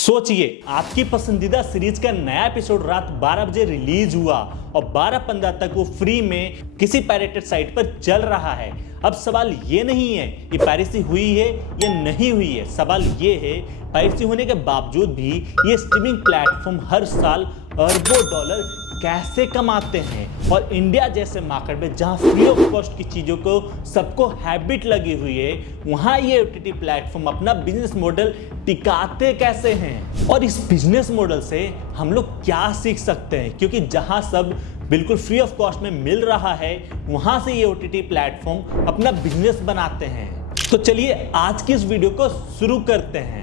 सोचिए, आपकी पसंदीदा सीरीज का नया एपिसोड रात 12 बजे रिलीज हुआ और 12:15 तक वो फ्री में किसी पायरेटेड साइट पर चल रहा है। अब सवाल ये नहीं है कि पायरेसी हुई है या नहीं हुई है, सवाल ये है पायरेसी होने के बावजूद भी ये स्ट्रीमिंग प्लेटफॉर्म हर साल अरबों डॉलर कैसे कमाते हैं। और इंडिया जैसे मार्केट में जहां फ्री ऑफ कॉस्ट की चीज़ों को सबको हैबिट लगी हुई है, वहां ये ओटीटी प्लेटफॉर्म अपना बिजनेस मॉडल टिकाते कैसे हैं और इस बिजनेस मॉडल से हम लोग क्या सीख सकते हैं, क्योंकि जहां सब बिल्कुल फ्री ऑफ कॉस्ट में मिल रहा है वहां से ये ओटीटी प्लेटफॉर्म अपना बिजनेस बनाते हैं। तो चलिए आज की इस वीडियो को शुरू करते हैं।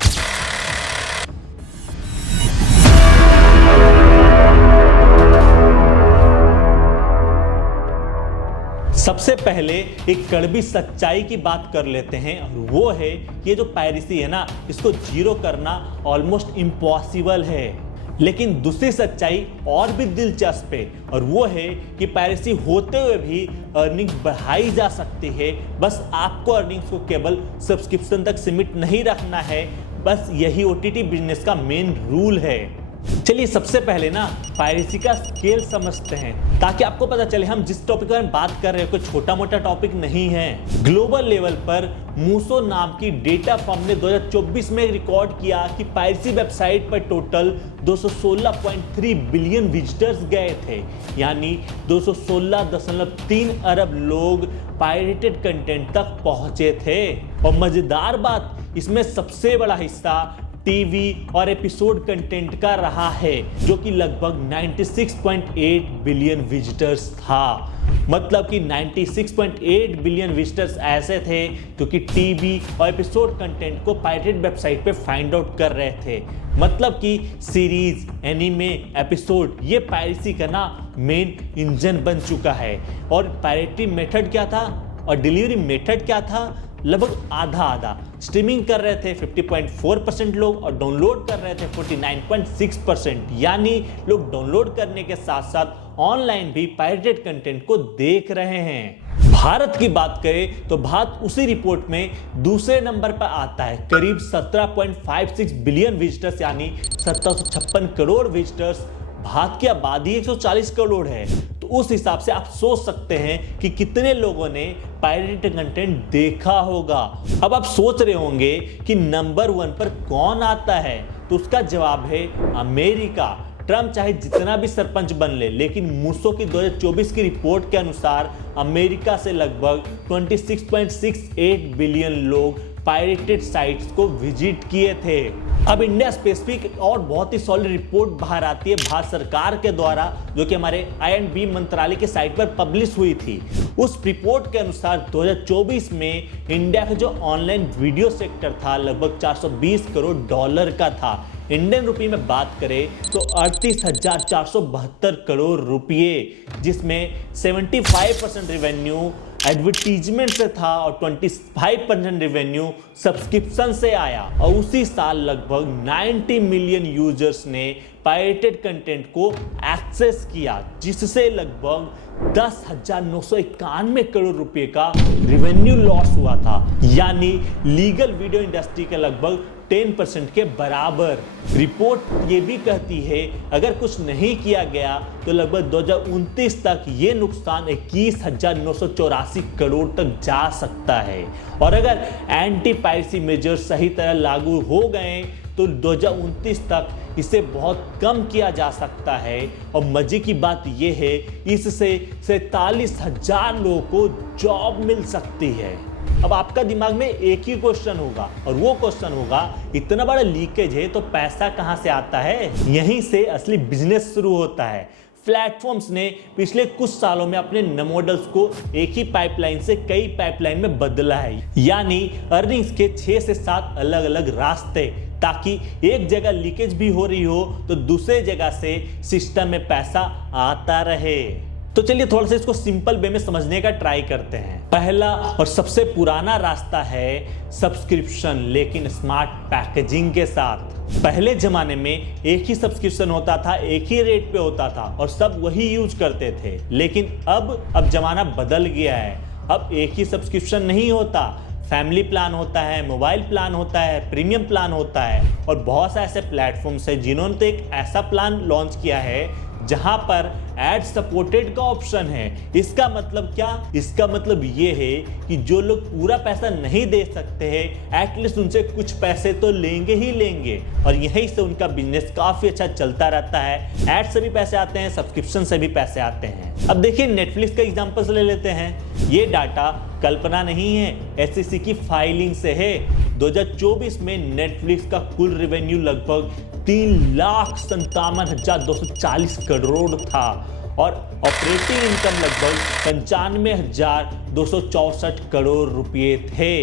सबसे पहले एक कड़वी सच्चाई की बात कर लेते हैं और वो है ये जो पायरेसी है ना, इसको जीरो करना ऑलमोस्ट इम्पॉसिबल है। लेकिन दूसरी सच्चाई और भी दिलचस्प है और वो है कि पायरेसी होते हुए भी अर्निंग्स बढ़ाई जा सकती है। बस आपको अर्निंग्स को केवल सब्सक्रिप्शन तक सीमित नहीं रखना है, बस यही ओटीटी बिजनेस का मेन रूल है। चलिए सबसे पहले ना पायरेसी का स्केल समझते हैं ताकि आपको पता चले हम जिस टॉपिक पर बात कर रहे हैं कोई छोटा मोटा टॉपिक नहीं है। ग्लोबल लेवल पर मूसो नाम की डेटा फर्म ने 2024 में रिकॉर्ड किया कि पायरेसी वेबसाइट पर टोटल 216.3 बिलियन विजिटर्स गए थे, यानी 216.3 अरब लोग पायरेटेड कंटेंट तक पहुंचे थे। और मजेदार बात, इसमें सबसे बड़ा हिस्सा टीवी और एपिसोड कंटेंट का रहा है, जो कि लगभग 96.8 बिलियन विजिटर्स था। मतलब कि 96.8 बिलियन विजिटर्स ऐसे थे क्योंकि टीवी और एपिसोड कंटेंट को पायरेटेड वेबसाइट पे फाइंड आउट कर रहे थे। मतलब कि सीरीज, एनीमे, एपिसोड ये पायरेसी का ना मेन इंजन बन चुका है। और पायरेटरी मेथड क्या था और डिलीवरी मेथड क्या था? लगभग आधा आधा। स्ट्रीमिंग कर रहे थे 50.4% लोग और डाउनलोड कर रहे थे 49.6%, यानी लोग डाउनलोड करने के साथ साथ ऑनलाइन भी पायरेटेड कंटेंट को देख रहे हैं। भारत की बात करें तो भारत उसी रिपोर्ट में दूसरे नंबर पर आता है, करीब 17.56 बिलियन विजिटर्स, यानी 1756 करोड़ विजिटर्स। भारत की आबादी 140 करोड़ है, तो उस हिसाब से आप सोच सकते हैं कि कितने लोगों ने पायरेटेड कंटेंट देखा होगा। अब आप सोच रहे होंगे कि नंबर 1 पर कौन आता है, तो उसका जवाब है अमेरिका। ट्रम्प चाहे जितना भी सरपंच बन ले, लेकिन मूसो की 2024 की रिपोर्ट के अनुसार अमेरिका से लगभग 26.68 बिलियन लोग पायरेटेड साइट्स को विजिट किए थे। अब इंडिया स्पेसिफिक और बहुत ही सॉलिड रिपोर्ट बाहर आती है भारत सरकार के द्वारा, जो कि हमारे आई&बी मंत्रालय के साइट पर पब्लिश हुई थी। उस रिपोर्ट के अनुसार 2024 में इंडिया का जो ऑनलाइन वीडियो सेक्टर था लगभग 420 करोड़ डॉलर का था। इंडियन रुपये में बात करें तो 38,472 करोड़ रुपये, जिसमें 75% रेवेन्यू एडवर्टीजमेंट से था और 25% रेवेन्यू सब्सक्रिप्शन से आया। और उसी साल लगभग 90 मिलियन यूजर्स ने पायरेटेड कंटेंट को एक्सेस किया, जिससे लगभग 10,991 करोड़ रुपए का रेवेन्यू लॉस हुआ था, यानी लीगल वीडियो इंडस्ट्री के लगभग 10% के बराबर। रिपोर्ट ये भी कहती है अगर कुछ नहीं किया गया तो लगभग 2029 तक ये नुकसान 21,984 करोड़ तक जा सकता है। और अगर एंटी पायरेसी मेजर्स सही तरह लागू हो गए तो 2029 तक इसे बहुत कम किया जा सकता है। और मजे की बात यह है इससे 47,000 लोगों को जॉब मिल सकती है। अब आपका दिमाग में एक ही क्वेश्चन होगा और वो क्वेश्चन होगा, इतना बड़ा लीकेज है तो पैसा कहां से आता है? यहीं से असली बिजनेस शुरू होता है। प्लेटफॉर्म्स ने पिछले कुछ सालों में अपने मॉडल्स को एक ही पाइपलाइन से कई पाइपलाइन में बदला है, यानी अर्निंग्स के 6 से 7 अलग अलग रास्ते, ताकि एक जगह लीकेज भी हो रही हो तो दूसरे जगह से सिस्टम में पैसा आता रहे। तो चलिए थोड़ा सा इसको सिंपल वे में समझने का ट्राई करते हैं। पहला और सबसे पुराना रास्ता है सब्सक्रिप्शन, लेकिन स्मार्ट पैकेजिंग के साथ। पहले जमाने में एक ही सब्सक्रिप्शन होता था, एक ही रेट पे होता था और सब वही यूज करते थे। लेकिन अब जमाना बदल गया है। अब एक ही सब्सक्रिप्शन नहीं होता, फैमिली प्लान होता है, मोबाइल प्लान होता है, प्रीमियम प्लान होता है और बहुत से ऐसे प्लेटफॉर्म्स हैं जिन्होंने तो एक ऐसा प्लान लॉन्च किया है जहां पर एड सपोर्टेड का ऑप्शन है। इसका मतलब क्या? इसका मतलब ये है कि जो लोग पूरा पैसा नहीं दे सकते हैं एटलीस्ट उनसे कुछ पैसे तो लेंगे ही लेंगे और यहीं से उनका बिजनेस काफी अच्छा चलता रहता है। एड से भी पैसे आते हैं, सब्सक्रिप्शन से भी पैसे आते हैं। अब देखिए नेटफ्लिक्स का एग्जांपल ले लेते हैं। ये डाटा कल्पना नहीं है, एसईसी की फाइलिंग से है। 2024 में नेटफ्लिक्स का कुल रेवेन्यू लगभग 3,57,240 करोड़ था और ऑपरेटिंग इनकम लगभग 95,264 करोड़ रुपए थे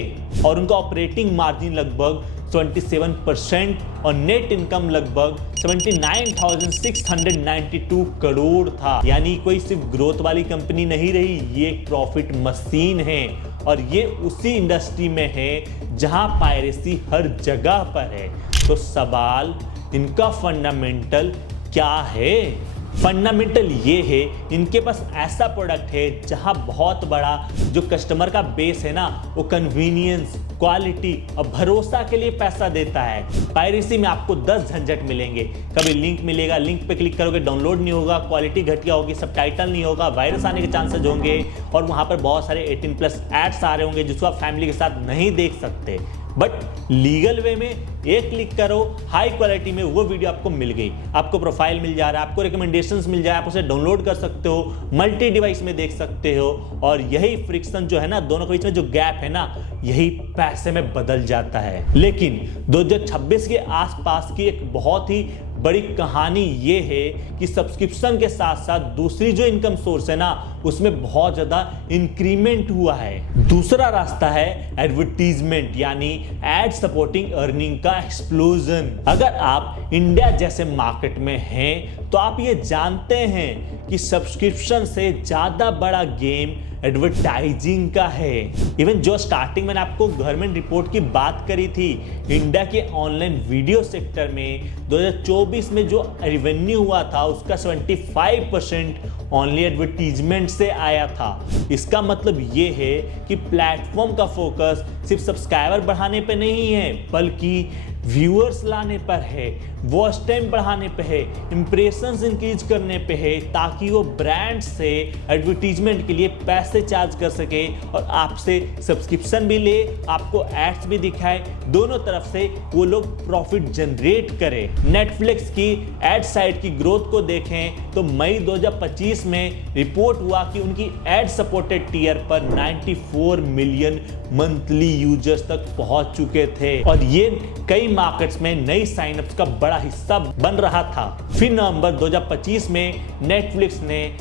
और उनका ऑपरेटिंग मार्जिन लगभग 27% और नेट इनकम लगभग 79,692 करोड़ था। यानी कोई सिर्फ ग्रोथ वाली कंपनी नहीं रही, ये एक प्रॉफिट मशीन है और ये उसी इंडस्ट्री में है जहां पायरेसी हर जगह पर है। तो सवाल इनका फंडामेंटल क्या है? फंडामेंटल ये है इनके पास ऐसा प्रोडक्ट है जहां बहुत बड़ा जो कस्टमर का बेस है ना वो कन्वीनियंस, क्वालिटी और भरोसा के लिए पैसा देता है। पायरेसी में आपको 10 झंझट मिलेंगे। कभी लिंक मिलेगा, लिंक पे क्लिक करोगे डाउनलोड नहीं होगा, क्वालिटी घटिया होगी, सबटाइटल नहीं होगा, वायरस आने के चांसेस होंगे और वहां पर बहुत सारे 18+ एड्स आ रहे होंगे जिसको आप फैमिली के साथ नहीं देख सकते। बट लीगल वे में एक क्लिक करो, हाई क्वालिटी में वो वीडियो आपको मिल गई, आपको प्रोफाइल मिल जा रहा है, आपको रिकमेंडेशंस मिल जाए, आप उसे डाउनलोड कर सकते हो, मल्टी डिवाइस में देख सकते हो और यही फ्रिक्शन जो है ना दोनों के बीच में जो गैप है ना यही पैसे में बदल जाता है। लेकिन 2026 के आसपास की एक बहुत ही बड़ी कहानी ये है कि सब्सक्रिप्शन के साथ साथ दूसरी जो इनकम सोर्स है ना उसमें बहुत ज्यादा इंक्रीमेंट हुआ है। दूसरा रास्ता है एडवर्टीजमेंट यानी एड सपोर्टिंग अर्निंग का एक्सप्लोजन। अगर आप इंडिया जैसे मार्केट में हैं तो आप ये जानते हैं कि सब्सक्रिप्शन से ज्यादा बड़ा गेम एडवर्टाइजिंग का है। इवन जो स्टार्टिंग मैंने आपको गवर्नमेंट रिपोर्ट की बात करी थी, इंडिया के ऑनलाइन वीडियो सेक्टर में 2024 में जो रेवेन्यू हुआ था उसका 75% ओनली एडवर्टीजमेंट से आया था। इसका मतलब ये है कि प्लेटफॉर्म का फोकस सिर्फ सब्सक्राइबर बढ़ाने पे नहीं है बल्कि व्यूअर्स लाने पर है, वॉच टाइम बढ़ाने पे है, इंप्रेशंस इंक्रीज करने पे है ताकि वो ब्रांड से एडवर्टीजमेंट के लिए पैसे चार्ज कर सके और आपसे सब्सक्रिप्शन भी ले, आपको एड्स भी दिखाए, दोनों तरफ से वो लोग प्रॉफिट जनरेट करें। नेटफ्लिक्स की एड साइट की ग्रोथ को देखें तो मई 2025 में रिपोर्ट हुआ कि उनकी एड सपोर्टेड टियर पर 94 मिलियन मंथली यूजर्स तक पहुंच चुके थे और ये कई मार्केट्स में नई साइनअप्स का बड़ा हिस्सा बन रहा था। फिर नवंबर 2025 में नेटफ्लिक्स ने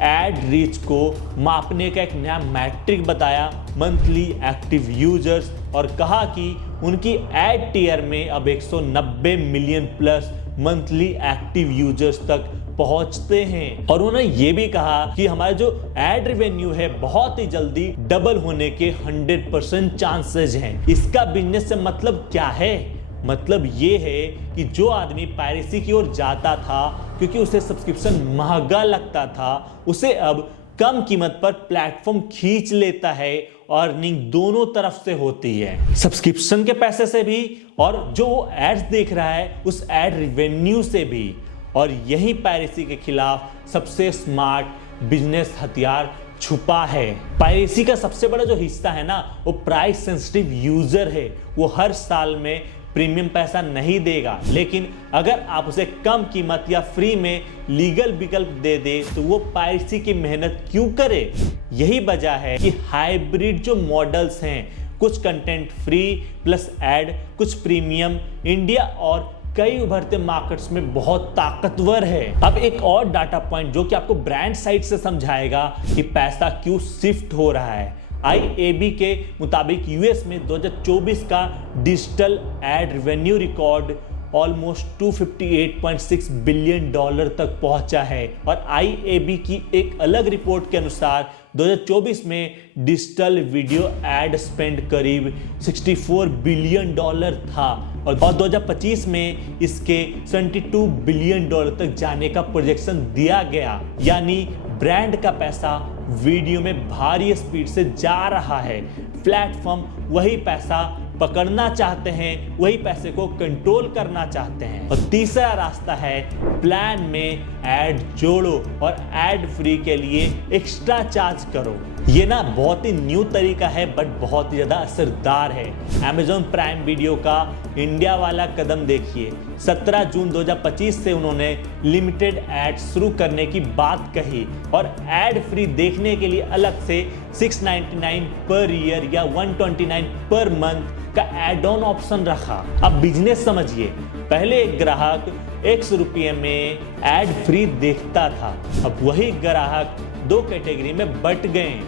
एड रीच को मापने का एक नया मैट्रिक बताया, मंथली एक्टिव यूजर्स, और कहा कि उनकी एड टियर में अब 190 million plus monthly active users तक पहुंचते हैं। और उन्होंने ये भी कहा कि हमारा जो एड रेवेन्यू है बहुत ही जल्दी डबल होने के 100% चांसेस हैं। इसका बिजनेस से मतलब क्या है? मतलब ये है कि जो आदमी पायरेसी की ओर जाता था क्योंकि उसे सब्सक्रिप्शन महंगा लगता था, उसे अब कम कीमत पर प्लेटफॉर्म खींच लेता है और अर्निंग दोनों तरफ से होती है, सब्सक्रिप्शन के पैसे से भी और जो वो एड्स देख रहा है उस एड रेवेन्यू से भी। और यही पायरेसी के खिलाफ सबसे स्मार्ट बिजनेस हथियार छुपा है। पायरेसी का सबसे बड़ा जो हिस्सा है ना वो प्राइस सेंसिटिव यूजर है। वो हर साल में प्रीमियम पैसा नहीं देगा, लेकिन अगर आप उसे कम कीमत या फ्री में लीगल विकल्प दे दे तो वो पायरेसी की मेहनत क्यों करे? यही वजह है कि हाइब्रिड जो मॉडल्स हैं, कुछ कंटेंट फ्री प्लस एड, कुछ प्रीमियम, इंडिया और कई उभरते मार्केट्स में बहुत ताकतवर है। अब एक और डाटा पॉइंट जो कि आपको ब्रांड साइड से समझाएगा कि पैसा क्यों शिफ्ट हो रहा है। IAB के मुताबिक यूएस में 2024 का digital ad revenue record almost $258.6 billion तक पहुंचा है और IAB की एक अलग रिपोर्ट के अनुसार 2024 में डिजिटल वीडियो एड स्पेंड करीब $64 बिलियन था और 2025 में इसके $72 बिलियन तक जाने का प्रोजेक्शन दिया गया। यानी ब्रांड का पैसा वीडियो में भारी स्पीड से जा रहा है। प्लेटफॉर्म वही पैसा पकड़ना चाहते हैं, वही पैसे को कंट्रोल करना चाहते हैं। और तीसरा रास्ता है प्लान में ऐड जोड़ो और ऐड फ्री के लिए एक्स्ट्रा चार्ज करो। ये ना बहुत ही न्यू तरीका है बट बहुत ही ज्यादा असरदार है। Amazon प्राइम वीडियो का इंडिया वाला कदम देखिए। 17 जून 2025 से उन्होंने लिमिटेड ऐड शुरू करने की बात कही और ऐड फ्री देखने के लिए अलग से 699 पर ईयर या 129 पर मंथ का एड ऑन ऑप्शन रखा। अब बिजनेस समझिए, पहले एक ग्राहक X रुपये में ऐड फ्री देखता था, अब वही ग्राहक दो कैटेगरी में बट गए।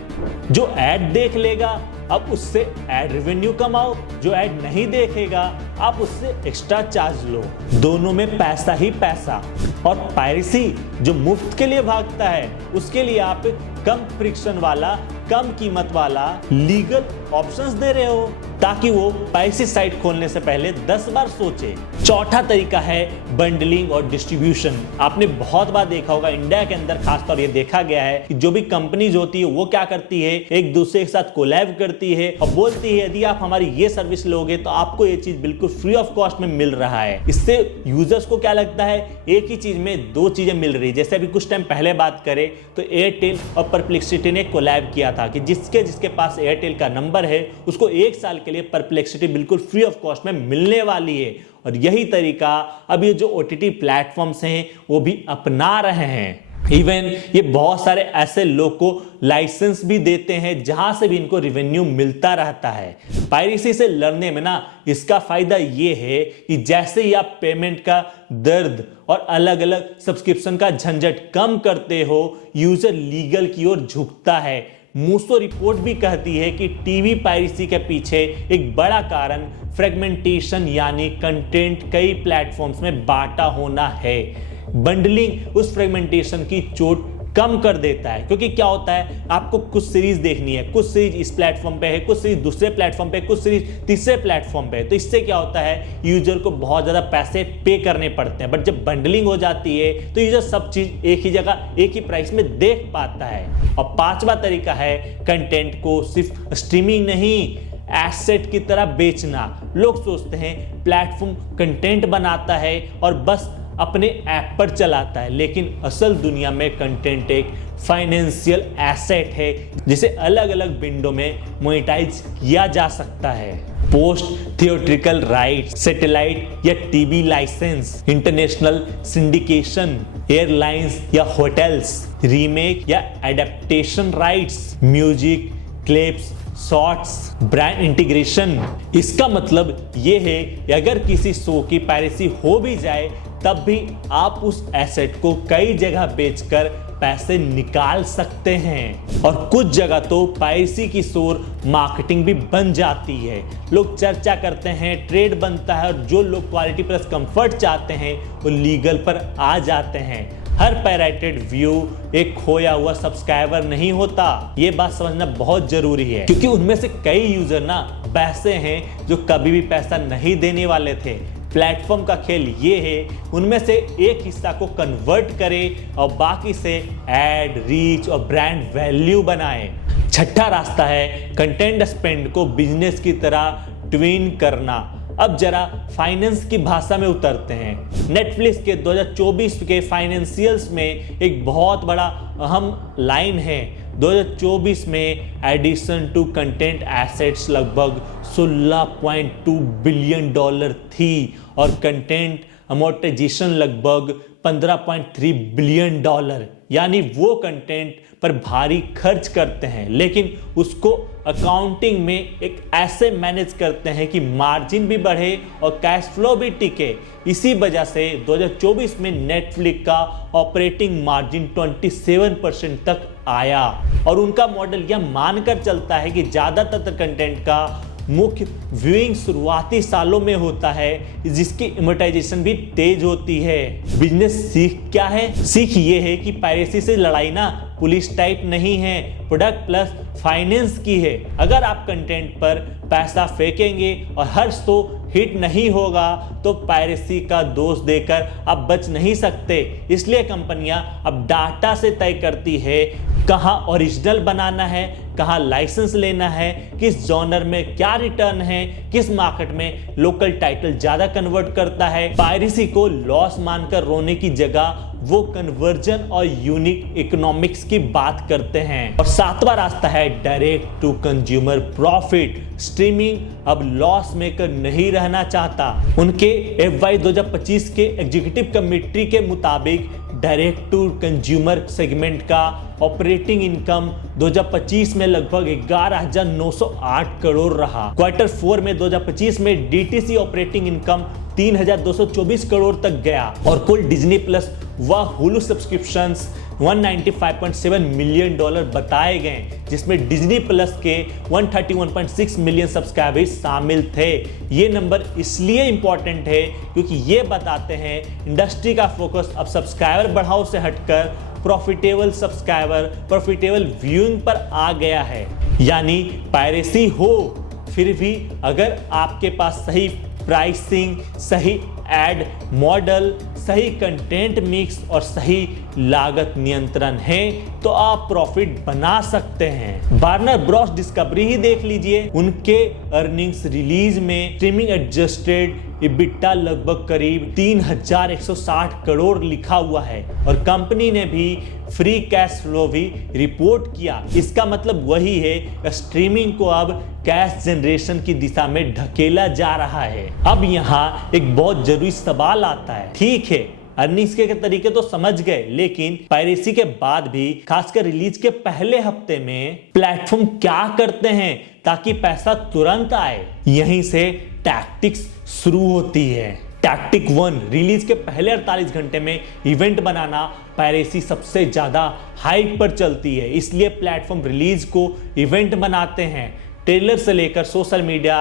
जो ऐड देख लेगा अब उससे ऐड रेवेन्यू कमाओ, जो ऐड नहीं देखेगा आप उससे एक्स्ट्रा चार्ज लो। दोनों में पैसा ही पैसा। और पायरेसी जो मुफ्त के लिए भागता है उसके लिए आप कम फ्रिक्शन वाला, कम कीमत वाला लीगल ऑप्शंस दे रहे हो ताकि वो पायरेसी साइट खोलने से पहले 10 बार सोचे। चौथा तरीका है बंडलिंग और डिस्ट्रीब्यूशन। आपने बहुत बार देखा होगा, इंडिया के अंदर खासतौर ये देखा गया है कि जो भी कंपनीज होती है वो क्या करती है, एक दूसरे के साथ कोलैब करती है और बोलती है यदि आप हमारी ये सर्विस लोगे तो आपको ये चीज बिल्कुल फ्री ऑफ कॉस्ट में मिल रहा है। इससे यूजर्स को क्या लगता है, एक ही चीज में दो चीजें मिल रही है। जैसे अभी कुछ टाइम पहले बात करें तो एयरटेल और परप्लेक्सिटी ने कोलैब किया था कि जिसके पास एयरटेल का नंबर है उसको 1 साल के लिए परप्लेक्सिटी बिल्कुल फ्री ऑफ कॉस्ट में मिलने वाली है। और यही तरीका अब ये जो OTT प्लेटफॉर्म्स हैं वो भी अपना रहे हैं। इवन ये बहुत सारे ऐसे लोग को लाइसेंस भी देते हैं जहां से भी इनको रेवेन्यू मिलता रहता है। पायरेसी से लड़ने में ना इसका फायदा ये है कि जैसे ही आप पेमेंट का दर्द और अलग अलग सब्सक्रिप्शन का झंझट कम करते हो, यूजर लीगल की ओर झुकता है। मूसो रिपोर्ट भी कहती है कि टीवी पायरेसी के पीछे एक बड़ा कारण फ्रेगमेंटेशन यानी कंटेंट कई प्लेटफॉर्म्स में बांटा होना है। बंडलिंग उस फ्रेगमेंटेशन की चोट कम कर देता है, क्योंकि क्या होता है, आपको कुछ सीरीज देखनी है, कुछ सीरीज इस प्लेटफॉर्म पे है, कुछ सीरीज दूसरे प्लेटफॉर्म पे, कुछ सीरीज तीसरे प्लेटफॉर्म पे है। तो इससे क्या होता है, यूजर को बहुत ज्यादा पैसे पे करने पड़ते हैं। बट जब बंडलिंग हो जाती है तो यूजर सब चीज एक ही जगह एक ही प्राइस में देख पाता है। और पांचवा तरीका है कंटेंट को सिर्फ स्ट्रीमिंग नहीं एसेट की तरह बेचना। लोग सोचते हैं प्लेटफॉर्म कंटेंट बनाता है और बस अपने ऐप पर चलाता है, लेकिन असल दुनिया में कंटेंट एक फाइनेंशियल एसेट है जिसे अलग अलग विंडो में मोनेटाइज किया जा सकता है। पोस्ट थिएट्रिकल राइट्स, सैटेलाइट या TV licence, international syndication, airlines या होटल्स, रीमेक या adaptation rights, music, clips, shorts, brand integration. इसका मतलब ये है कि अगर किसी शो की पायरेसी हो भी जाए तब भी आप उस एसेट को कई जगह बेचकर पैसे निकाल सकते हैं। और कुछ जगह तो पायरेसी की शोर मार्केटिंग भी बन जाती है। लोग चर्चा करते हैं, ट्रेड बनता है और जो लोग क्वालिटी प्लस कंफर्ट चाहते हैं वो लीगल पर आ जाते हैं। हर पायरेटेड व्यू एक खोया हुआ सब्सक्राइबर नहीं होता, ये बात समझना बहुत जरूरी है, क्योंकि उनमें से कई यूजर ना वैसे हैं जो कभी भी पैसा नहीं देने वाले थे। प्लेटफॉर्म का खेल ये है उनमें से एक हिस्सा को कन्वर्ट करे और बाकी से ऐड, रीच और ब्रांड वैल्यू बनाए। छठा रास्ता है कंटेंट स्पेंड को बिजनेस की तरह ट्विन करना। अब जरा फाइनेंस की भाषा में उतरते हैं। नेटफ्लिक्स के 2024 के फाइनेंशियल्स में एक बहुत बड़ा अहम लाइन है। 2024 में एडिशन टू कंटेंट एसेट्स लगभग $16.2 बिलियन थी और कंटेंट अमोर्टाइजेशन लगभग $15.3 बिलियन। यानी वो कंटेंट पर भारी खर्च करते हैं लेकिन उसको अकाउंटिंग में एक ऐसे मैनेज करते हैं कि मार्जिन भी बढ़े और कैश फ्लो भी टिके। इसी वजह से 2024 में नेटफ्लिक्स का ऑपरेटिंग मार्जिन 27% तक आया और उनका मॉडल यह मानकर चलता है कि ज्यादातर कंटेंट का मुख्य व्यूइंग शुरुआती सालों में होता है जिसकी एमोर्टाइजेशन भी तेज होती है। बिजनेस सीख क्या है? सीख ये है कि पायरेसी से लड़ाई ना पुलिस टाइप नहीं है, प्रोडक्ट प्लस फाइनेंस की है। अगर आप कंटेंट पर पैसा फेंकेंगे और हर शो हिट नहीं होगा तो पायरेसी का दोष देकर आप बच नहीं सकते। इसलिए कंपनियां अब डाटा से तय करती है कहाँ ओरिजिनल बनाना है, कहाँ लाइसेंस लेना है, किस जॉनर में क्या रिटर्न है, किस मार्केट में लोकल टाइटल ज्यादा कन्वर्ट करता है। पायरेसी को लॉस मानकर रोने की जगह वो कन्वर्जन और यूनिक इकोनॉमिक्स की बात करते हैं। और सातवां रास्ता है direct to consumer profit. Streaming अब लॉस मेकर नहीं रहना चाहता। उनके FY 2025 के एग्जीक्यूटिव कमेटी के मुताबिक डायरेक्ट टू कंज्यूमर सेगमेंट का ऑपरेटिंग इनकम 2025 में लगभग 11,908 करोड़ रहा। क्वार्टर 4 में 2025 में DTC ऑपरेटिंग इनकम 3,224 करोड़ तक गया और कुल डिज्नी प्लस व हुलू सब्सक्रिप्शंस $195.7 मिलियन बताए गए, जिसमें डिज्नी प्लस के 131.6 मिलियन सब्सक्राइबर्स शामिल थे। ये नंबर इसलिए इंपॉर्टेंट है क्योंकि ये बताते हैं इंडस्ट्री का फोकस अब सब्सक्राइबर बढ़ाओ से हटकर प्रॉफिटेबल सब्सक्राइबर, प्रॉफिटेबल व्यूइंग पर आ गया है। यानी पायरेसी हो, फिर भी अगर आपके पास सही प्राइसिंग, सही एड मॉडल, सही कंटेंट मिक्स और सही लागत नियंत्रण है तो आप प्रॉफिट बना सकते हैं। वार्नर ब्रॉस डिस्कवरी ही देख लीजिए, उनके अर्निंग्स रिलीज में स्ट्रीमिंग एडजस्टेड EBITDA लगभग करीब 3,160 करोड़ लिखा हुआ है और कंपनी ने भी फ्री कैश फ्लो भी रिपोर्ट किया। इसका मतलब वही है स्ट्रीमिंग को अब कैश जनरेशन की दिशा में ढकेला जा रहा है। अब यहाँ एक बहुत जरूरी सवाल आता है, ठीक है अर्निंग्स के तरीके तो समझ गए, लेकिन पायरेसी के बाद भी खासकर रिलीज के पहले हफ्ते में प्लेटफॉर्म क्या करते हैं ताकि पैसा तुरंत आए? यहीं से टैक्टिक्स शुरू होती है। टैक्टिक 1, रिलीज के पहले 48 घंटे में इवेंट बनाना। पायरेसी सबसे ज्यादा हाइप पर चलती है, इसलिए प्लेटफॉर्म रिलीज को इवेंट बनाते हैं। ट्रेलर से लेकर social media,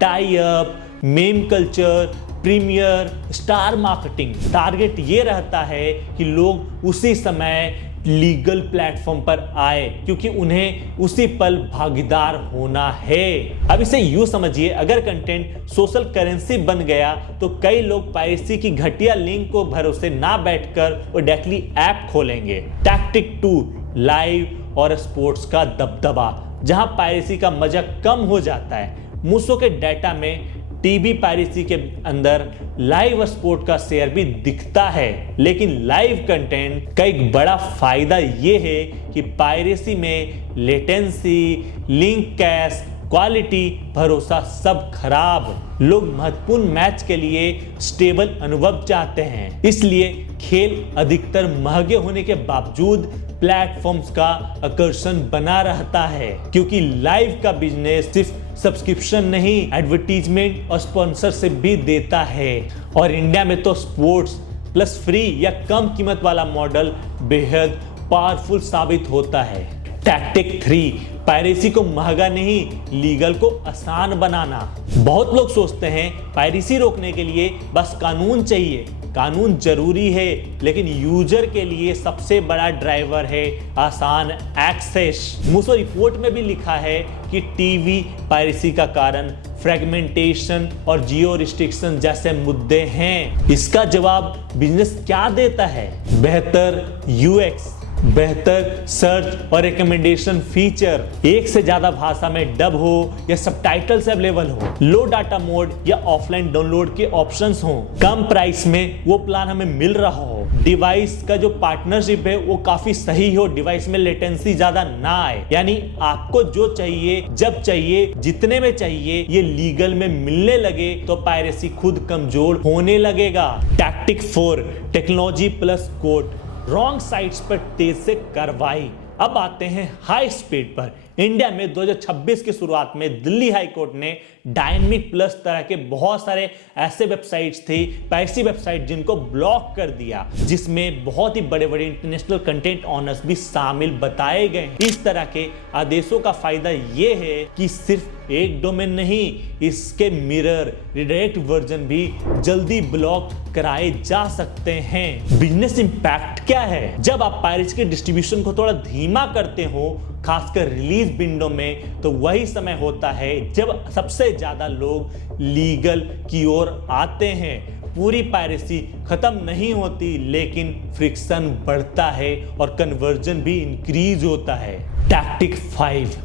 tie up, meme culture, premiere, star marketing. Target ये रहता है कि लोग उसी समय लीगल प्लेटफॉर्म पर आए क्योंकि उन्हें उसी पल भागीदार होना है। अब इसे यूं समझिए, अगर कंटेंट सोशल करेंसी बन गया तो कई लोग पायरेसी की घटिया लिंक को भरोसे ना बैठकर वो डायरेक्टली ऐप खोलेंगे। टैक्टिक 2, लाइव और स्पोर्ट्स का दबदबा, जहां पायरेसी का मजा कम हो जाता है। मूसो के डाटा में टीवी पायरेसी के अंदर लाइव स्पोर्ट का शेयर भी दिखता है, लेकिन लाइव कंटेंट का एक बड़ा फायदा यह है कि पायरेसी में लेटेंसी, लिंक कैश, क्वालिटी, भरोसा सब खराब। लोग महत्वपूर्ण मैच के लिए स्टेबल अनुभव चाहते हैं, इसलिए खेल अधिकतर महंगे होने के बावजूद प्लेटफॉर्म्स का आकर्षण बना रहता है, क्योंकि लाइव का बिजनेस सिर्फ सब्सक्रिप्शन नहीं, एडवर्टीजमेंट और स्पॉन्सरशिप भी देता है। और इंडिया में तो स्पोर्ट्स प्लस फ्री या कम कीमत वाला मॉडल बेहद पावरफुल साबित होता है। टैक्टिक 3, पायरेसी को महंगा नहीं, लीगल को आसान बनाना। बहुत लोग सोचते हैं पायरेसी रोकने के लिए बस कानून चाहिए। कानून जरूरी है, लेकिन यूजर के लिए सबसे बड़ा ड्राइवर है आसान एक्सेस। मूसो रिपोर्ट में भी लिखा है कि टीवी पायरेसी का कारण फ्रेगमेंटेशन और जियो रिस्ट्रिक्शन जैसे मुद्दे हैं। इसका जवाब बिजनेस क्या देता है? बेहतर UX, बेहतर सर्च और रिकमेंडेशन फीचर, एक से ज्यादा भाषा में डब हो या सबटाइटल्स अवेलेबल हो, लो डाटा मोड या ऑफलाइन डाउनलोड के ऑप्शंस हो, कम प्राइस में वो प्लान हमें मिल रहा हो, डिवाइस का जो पार्टनरशिप है वो काफी सही हो, डिवाइस में लेटेंसी ज्यादा ना आए। यानी आपको जो चाहिए, जब चाहिए, जितने में चाहिए, ये लीगल में मिलने लगे तो पायरेसी खुद कमजोर होने लगेगा। Tactic 4, technology plus code, wrong sites पर तेज से कार्रवाई। अब आते हैं हाई स्पीड पर। इंडिया में 2026 की शुरुआत में दिल्ली हाई कोर्ट ने डायनेमिक प्लस तरह के बहुत सारे ऐसे वेबसाइट्स थे, पैसी वेबसाइट, जिनको ब्लॉक कर दिया, जिसमें बहुत ही बड़े बड़े इंटरनेशनल कंटेंट ऑनर्स भी शामिल बताए गए। इस तरह के आदेशों का फायदा यह है कि सिर्फ एक डोमेन नहीं, इसके मिरर रिडायरेक्ट वर्जन भी जल्दी ब्लॉक कराए जा सकते हैं। बिजनेस इंपैक्ट क्या है? जब आप पायरेसी के डिस्ट्रीब्यूशन को थोड़ा धीमा करते हो, खासकर रिलीज विंडो में, तो वही समय होता है जब सबसे ज्यादा लोग लीगल की ओर आते हैं। पूरी पायरेसी खत्म नहीं होती, लेकिन फ्रिक्शन बढ़ता है और कन्वर्जन भी इंक्रीज होता है। टैक्टिक 5,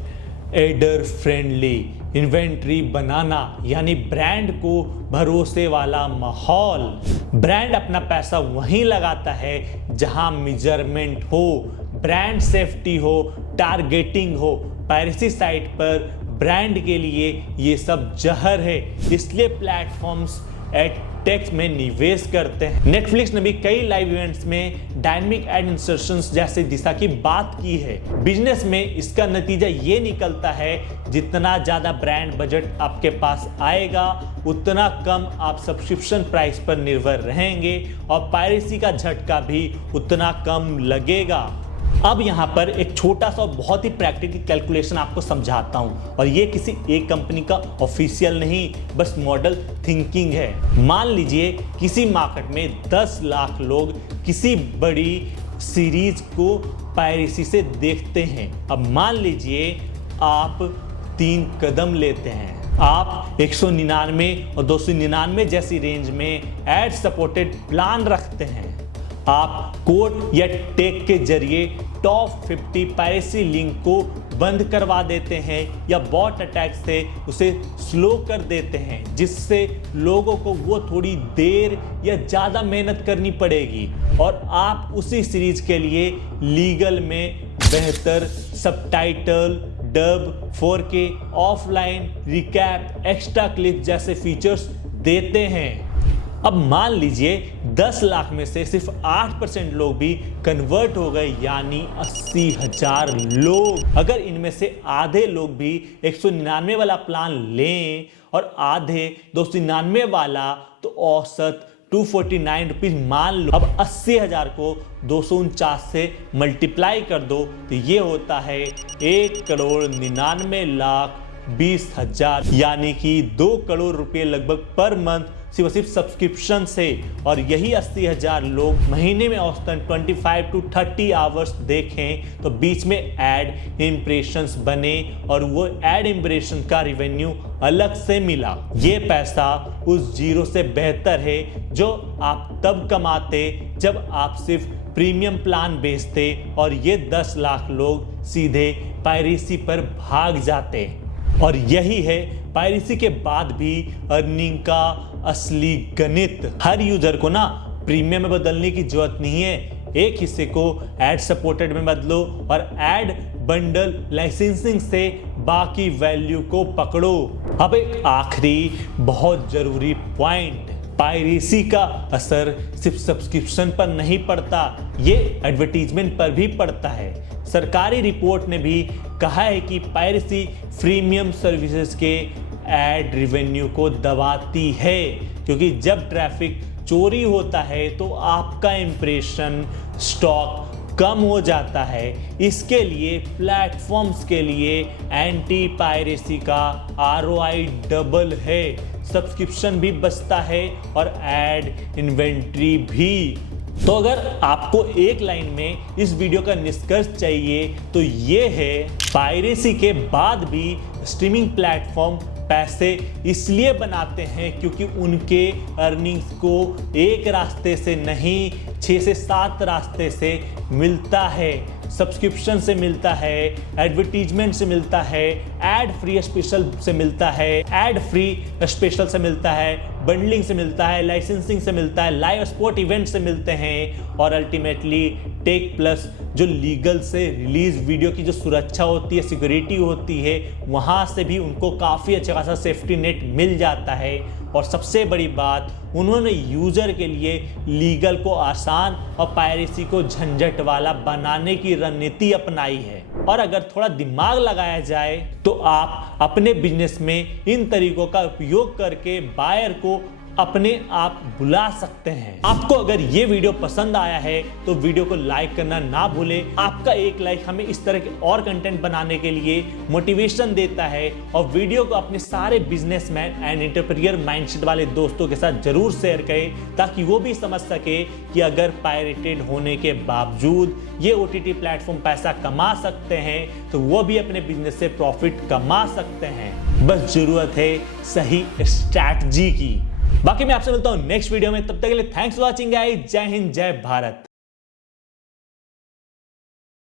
एडर फ्रेंडली इन्वेंट्री बनाना, यानी ब्रांड को भरोसे वाला माहौल। ब्रांड अपना पैसा वहीं लगाता है जहां मेजरमेंट हो, ब्रांड सेफ्टी हो, टारगेटिंग हो। पायरेसी साइट पर ब्रांड के लिए ये सब जहर है, इसलिए प्लेटफॉर्म्स एडटेक में निवेश करते हैं। नेटफ्लिक्स ने भी कई लाइव इवेंट्स में डायनामिक एड इंसर्शंस जैसे दिशा की बात की है। बिजनेस में इसका नतीजा ये निकलता है, जितना ज्यादा ब्रांड बजट आपके पास आएगा उतना कम आप सब्सक्रिप्शन प्राइस पर निर्भर रहेंगे और पायरेसी का झटका भी उतना कम लगेगा। अब यहाँ पर एक छोटा सा बहुत ही प्रैक्टिकल कैलकुलेशन आपको समझाता हूँ, और ये किसी एक कंपनी का ऑफिशियल नहीं, बस मॉडल थिंकिंग है। मान लीजिए किसी मार्केट में 10 लाख लोग किसी बड़ी सीरीज को पायरेसी से देखते हैं। अब मान लीजिए आप 3 कदम लेते हैं, आप 199 और 299 जैसी रेंज में एड सपोर्टेड प्लान रखते हैं। आप कोड या टेक के जरिए टॉप 50 पायरेसी लिंक को बंद करवा देते हैं या बॉट अटैक से उसे स्लो कर देते हैं, जिससे लोगों को वो थोड़ी देर या ज़्यादा मेहनत करनी पड़ेगी, और आप उसी सीरीज के लिए लीगल में बेहतर subtitle, dub, 4K, offline recap, extra clip जैसे फीचर्स देते हैं। अब मान लीजिए 10 लाख में से सिर्फ 8% लोग भी कन्वर्ट हो गए, यानी 80,000 लोग। अगर इनमें से आधे लोग भी 199 वाला प्लान लें और आधे 299 वाला, तो औसत 249 रुपीज मान लो। अब 80,000 को 249 से मल्टीप्लाई कर दो तो ये होता है 1,99,20,000, यानी कि 2 करोड़ रुपए लगभग पर मंथ सिर्फ सब्सक्रिप्शन से। और यही 80,000 लोग महीने में औसतन 25 to 30 आवर्स देखें तो बीच में एड इंप्रेशंस बने और वो एड इंप्रेशन का रेवेन्यू अलग से मिला। ये पैसा उस जीरो से बेहतर है जो आप तब कमाते जब आप सिर्फ प्रीमियम प्लान बेचते और ये 10 लाख लोग सीधे पायरेसी पर भाग जाते। और यही है पायरेसी के बाद भी अर्निंग का असली गणित। हर यूजर को ना प्रीमियम में बदलने की जरूरत नहीं है, एक हिस्से को एड सपोर्टेड में बदलो और एड बंडल लाइसेंसिंग से बाकी वैल्यू को पकड़ो। अब एक आखिरी बहुत जरूरी पॉइंट, पायरेसी का असर सिर्फ सब्सक्रिप्शन पर नहीं पड़ता, ये एडवर्टीजमेंट पर भी पड़ता है। सरकारी रिपोर्ट ने भी कहा है कि पायरेसी प्रीमियम सर्विसेज के एड रेवेन्यू को दबाती है, क्योंकि जब ट्रैफिक चोरी होता है तो आपका इंप्रेशन स्टॉक कम हो जाता है। इसके लिए प्लेटफॉर्म्स के लिए एंटी पायरेसी का ROI डबल है, सब्सक्रिप्शन भी बचता है और एड इन्वेंट्री भी। तो अगर आपको एक लाइन में इस वीडियो का निष्कर्ष चाहिए तो ये है, पायरेसी के बाद भी स्ट्रीमिंग प्लेटफॉर्म पैसे इसलिए बनाते हैं क्योंकि उनके अर्निंग्स को एक रास्ते से नहीं 6 से 7 रास्ते से मिलता है। सब्सक्रिप्शन से मिलता है, एडवर्टीजमेंट से मिलता है, एड फ्री स्पेशल से मिलता है, एड फ्री स्पेशल से मिलता है, बंडलिंग से मिलता है, लाइसेंसिंग से मिलता है, लाइव स्पोर्ट इवेंट से मिलते हैं, और अल्टीमेटली टेक प्लस जो लीगल से रिलीज वीडियो की जो सुरक्षा होती है, सिक्योरिटी होती है, वहाँ से भी उनको काफ़ी अच्छा खासा सेफ्टी नेट मिल जाता है। और सबसे बड़ी बात, उन्होंने यूजर के लिए लीगल को आसान और पायरेसी को झंझट वाला बनाने की रणनीति अपनाई है। और अगर थोड़ा दिमाग लगाया जाए तो आप अपने बिजनेस में इन तरीकों का उपयोग करके बायर को अपने आप बुला सकते हैं। आपको अगर ये वीडियो पसंद आया है तो वीडियो को लाइक करना ना भूलें। आपका एक लाइक हमें इस तरह के और कंटेंट बनाने के लिए मोटिवेशन देता है। और वीडियो को अपने सारे बिजनेसमैन एंड एंटरप्रेन्योर माइंडसेट वाले दोस्तों के साथ जरूर शेयर करें, ताकि वो भी समझ सके कि अगर पायरेटेड होने के बावजूद ये OTT प्लेटफॉर्म पैसा कमा सकते हैं तो वो भी अपने बिजनेस से प्रॉफिट कमा सकते हैं। बस जरूरत है सही स्ट्रैटेजी की। बाकी मैं आपसे मिलता हूं नेक्स्ट वीडियो में, तब तक के लिए थैंक्स फॉर वॉचिंग गाइस। जय हिंद, जय भारत।